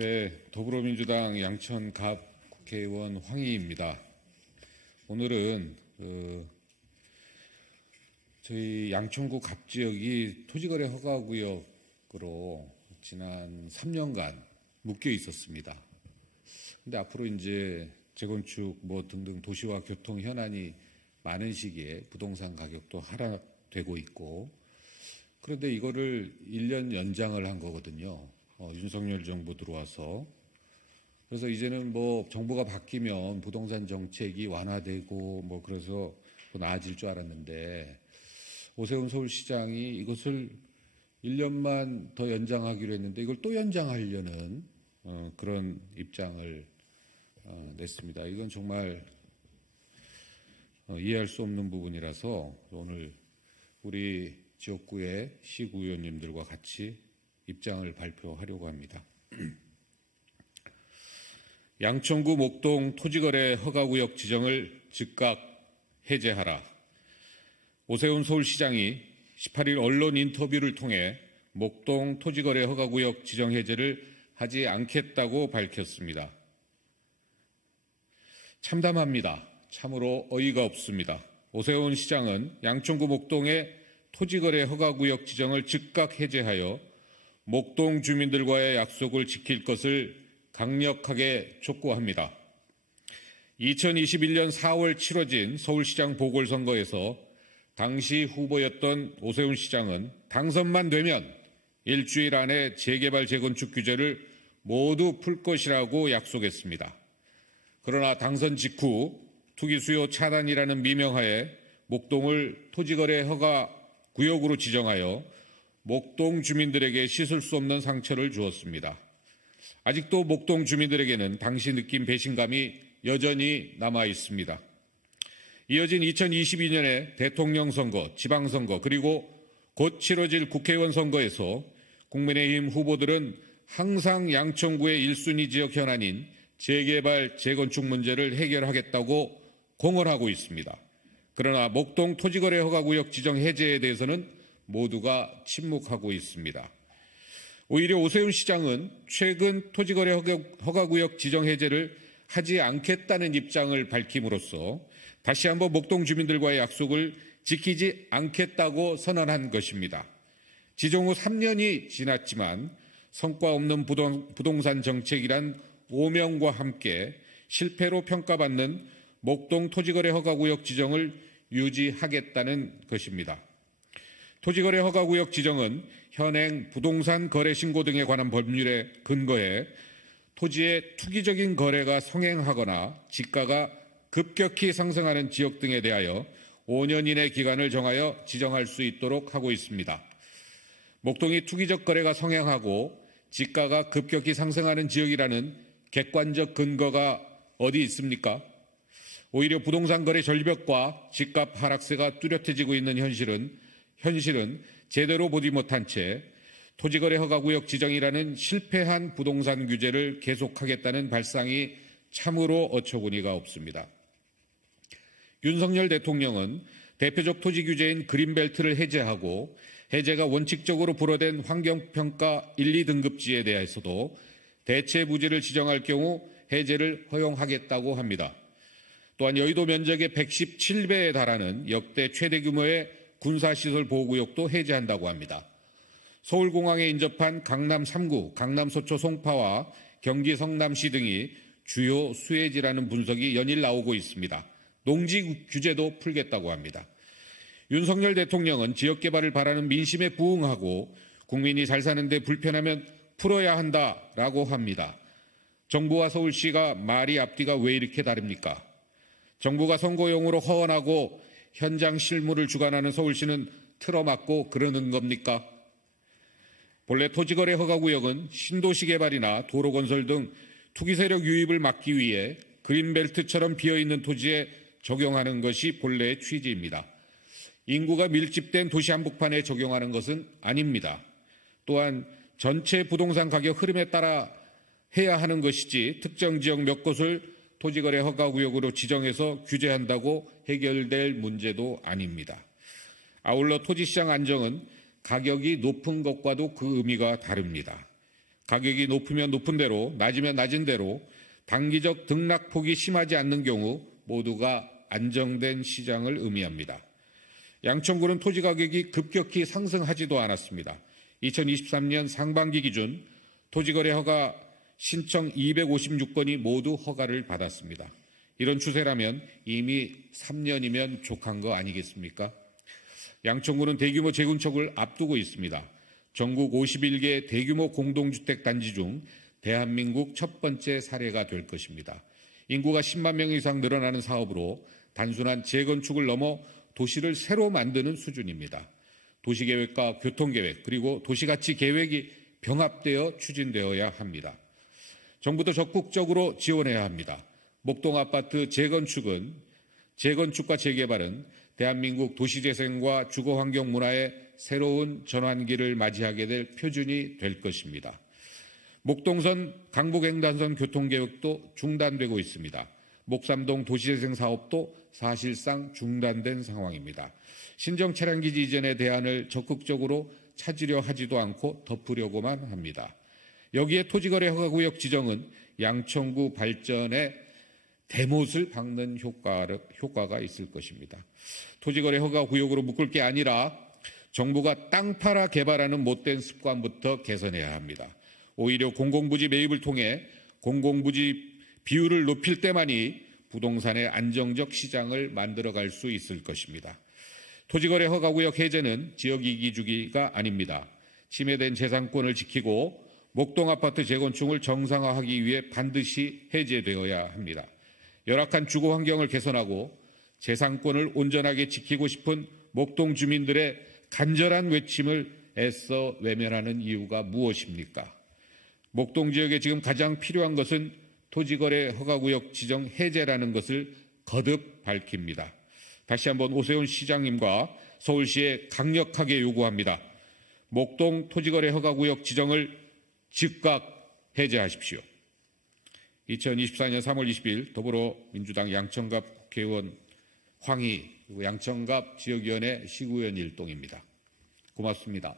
네, 더불어민주당 양천갑 국회의원 황희입니다. 오늘은 저희 양천구 갑 지역이 토지거래 허가구역으로 지난 3년간 묶여 있었습니다. 근데 앞으로 이제 재건축 등등 도시와 교통 현안이 많은 시기에 부동산 가격도 하락되고 있고, 그런데 이거를 1년 연장을 한 거거든요. 윤석열 정부 들어와서. 그래서 이제는 정부가 바뀌면 부동산 정책이 완화되고 그래서 나아질 줄 알았는데, 오세훈 서울시장이 이것을 1년만 더 연장하기로 했는데 이걸 또 연장하려는 그런 입장을 냈습니다. 이건 정말 이해할 수 없는 부분이라서 오늘 우리 지역구의 시구의원님들과 같이 입장을 발표하려고 합니다. 양천구 목동 토지거래 허가구역 지정을 즉각 해제하라. 오세훈 서울시장이 18일 언론 인터뷰를 통해 목동 토지거래 허가구역 지정 해제를 하지 않겠다고 밝혔습니다. 참담합니다. 참으로 어이가 없습니다. 오세훈 시장은 양천구 목동의 토지거래 허가구역 지정을 즉각 해제하여 목동 주민들과의 약속을 지킬 것을 강력하게 촉구합니다. 2021년 4월 치러진 서울시장 보궐선거에서 당시 후보였던 오세훈 시장은 당선만 되면 일주일 안에 재개발 재건축 규제를 모두 풀 것이라고 약속했습니다. 그러나 당선 직후 투기 수요 차단이라는 미명하에 목동을 토지거래 허가 구역으로 지정하여 목동 주민들에게 씻을 수 없는 상처를 주었습니다. 아직도 목동 주민들에게는 당시 느낀 배신감이 여전히 남아 있습니다. 이어진 2022년의 대통령 선거, 지방선거, 그리고 곧 치러질 국회의원 선거에서 국민의힘 후보들은 항상 양천구의 1순위 지역 현안인 재개발, 재건축 문제를 해결하겠다고 공언하고 있습니다. 그러나 목동 토지거래 허가구역 지정 해제에 대해서는 모두가 침묵하고 있습니다. 오히려 오세훈 시장은 최근 토지거래 허가구역 지정 해제를 하지 않겠다는 입장을 밝힘으로써 다시 한번 목동 주민들과의 약속을 지키지 않겠다고 선언한 것입니다. 지정 후 3년이 지났지만 성과 없는 부동산 정책이란 오명과 함께 실패로 평가받는 목동 토지거래 허가구역 지정을 유지하겠다는 것입니다. 토지거래 허가구역 지정은 현행 부동산 거래 신고 등에 관한 법률에 근거해 토지의 투기적인 거래가 성행하거나 지가가 급격히 상승하는 지역 등에 대하여 5년 이내 기간을 정하여 지정할 수 있도록 하고 있습니다. 목동이 투기적 거래가 성행하고 지가가 급격히 상승하는 지역이라는 객관적 근거가 어디 있습니까? 오히려 부동산 거래 절벽과 집값 하락세가 뚜렷해지고 있는 현실은 제대로 보지 못한 채 토지거래 허가구역 지정이라는 실패한 부동산 규제를 계속하겠다는 발상이 참으로 어처구니가 없습니다. 윤석열 대통령은 대표적 토지 규제인 그린벨트를 해제하고 해제가 원칙적으로 불어된 환경평가 1, 2등급지에 대해서도 대체 부지를 지정할 경우 해제를 허용하겠다고 합니다. 또한 여의도 면적의 117배에 달하는 역대 최대 규모의 군사시설 보호구역도 해제한다고 합니다. 서울공항에 인접한 강남 3구, 강남 서초 송파와 경기 성남시 등이 주요 수혜지라는 분석이 연일 나오고 있습니다. 농지 규제도 풀겠다고 합니다. 윤석열 대통령은 지역개발을 바라는 민심에 부응하고 국민이 잘 사는데 불편하면 풀어야 한다라고 합니다. 정부와 서울시가 말이 앞뒤가 왜 이렇게 다릅니까? 정부가 선거용으로 허언하고 현장 실무를 주관하는 서울시는 틀어막고 그러는 겁니까? 본래 토지거래 허가구역은 신도시 개발이나 도로 건설 등 투기세력 유입을 막기 위해 그린벨트처럼 비어있는 토지에 적용하는 것이 본래의 취지입니다. 인구가 밀집된 도시 한복판에 적용하는 것은 아닙니다. 또한 전체 부동산 가격 흐름에 따라 해야 하는 것이지 특정 지역 몇 곳을 토지거래 허가구역으로 지정해서 규제한다고 해결될 문제도 아닙니다. 아울러 토지시장 안정은 가격이 높은 것과도 그 의미가 다릅니다. 가격이 높으면 높은 대로, 낮으면 낮은 대로 단기적 등락폭이 심하지 않는 경우 모두가 안정된 시장을 의미합니다. 양천구는 토지 가격이 급격히 상승하지도 않았습니다. 2023년 상반기 기준 토지거래 허가 신청 256건이 모두 허가를 받았습니다. 이런 추세라면 이미 3년이면 족한 거 아니겠습니까? 양천구는 대규모 재건축을 앞두고 있습니다. 전국 51개 대규모 공동주택 단지 중 대한민국 첫 번째 사례가 될 것입니다. 인구가 10만 명 이상 늘어나는 사업으로 단순한 재건축을 넘어 도시를 새로 만드는 수준입니다. 도시계획과 교통계획 그리고 도시가치 계획이 병합되어 추진되어야 합니다. 정부도 적극적으로 지원해야 합니다. 목동아파트 재건축과 재개발은 대한민국 도시재생과 주거환경 문화의 새로운 전환기를 맞이하게 될 표준이 될 것입니다. 목동선 강북횡단선 교통계획도 중단되고 있습니다. 목삼동 도시재생 사업도 사실상 중단된 상황입니다. 신정 차량기지 이전의 대안을 적극적으로 찾으려 하지도 않고 덮으려고만 합니다. 여기에 토지거래 허가구역 지정은 양천구 발전에 대못을 박는 효과가 있을 것입니다. 토지거래 허가구역으로 묶을 게 아니라 정부가 땅 팔아 개발하는 못된 습관부터 개선해야 합니다. 오히려 공공부지 매입을 통해 공공부지 비율을 높일 때만이 부동산의 안정적 시장을 만들어갈 수 있을 것입니다. 토지거래 허가구역 해제는 지역이기 주기가 아닙니다. 침해된 재산권을 지키고 목동아파트 재건축을 정상화하기 위해 반드시 해제되어야 합니다. 열악한 주거 환경을 개선하고 재산권을 온전하게 지키고 싶은 목동 주민들의 간절한 외침을 애써 외면하는 이유가 무엇입니까? 목동 지역에 지금 가장 필요한 것은 토지거래 허가구역 지정 해제라는 것을 거듭 밝힙니다. 다시 한번 오세훈 시장님과 서울시에 강력하게 요구합니다. 목동 토지거래 허가구역 지정을 즉각 해제하십시오. 2024년 3월 20일 더불어민주당 양천갑 국회의원 황희 그리고 양천갑 지역위원회 시구의원 일동입니다. 고맙습니다.